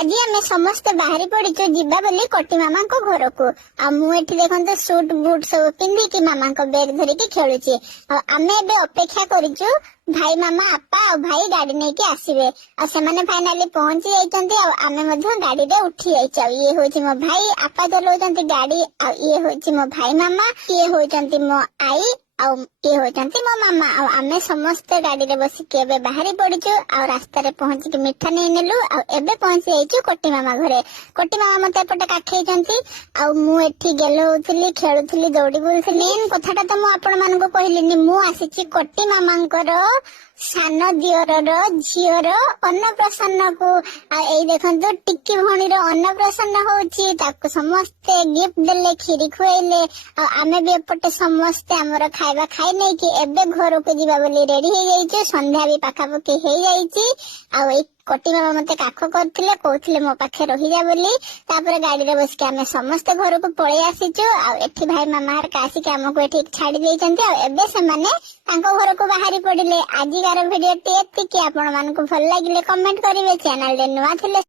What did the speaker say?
आज आम समस्ते बाहरी पड़ीचु जीवा बोली कोटी मामा को घर को मुझे देखते सुट बुट सब पिंधिकी मामा बैग धरिकी खेलुची आमे एबे अपेक्षा करिचु भाई मामा आपा और भाई गाड़ी नहीं आसवे आ फाइनाली पहुंची जाइछन्ती आमे मध्य गाड़ी रे उठी जाइछौ। ये होची मो भाई आपा चलाउछन्ती गाड़ी आ ये होची मो भाई मामा ये होचन्ती मो आई आउ ये होचन्ती मो मामा आमे समस्त गाड़ी रे बसिके एबे बाहरी पड़ीचु आ रास्ता रे पहुंची के मिठा नहीं नेलु आ एबे पहुंची जाइछु कोटी मामा घरे। कोटी मामा मते एपटे काखेइछन्ती आ मु एठी गेलो होतली खेलुथली दौड़ी बुलथली। मेन कथाटा तो मु आपण मानको कहलिनी मु आसीछि कोटी मामांकर सान दियर झीर अन्नप्रसन्न को देखो टिक्की भणीर अन्नप्रसन्न होची ताको समस्ते गिफ्ट देले खीरी खुएले आमे भी एपटे समस्ते हमर खाइबा खाई नै कि एबे घर को जीवा बोली रेडी हो जाइछे। संध्या भी पाखापाखी हो जाइछी आ कोटी मामा मते काख करथिले कहथिले मो पाखे रही जा बोली तापर गाड़ी रे बस के आमे समस्त घर को पळै आसीचु आ एठी भाई मामा हर कासी के हमको एठी छाडी देइछन्ती आ एबे से माने तांको घर को बाहरी पड़िले। आजिकार वीडियो टी एतिकी आपण मानको भल लागिले कमेंट करिवे। चैनल रे नुवा थिले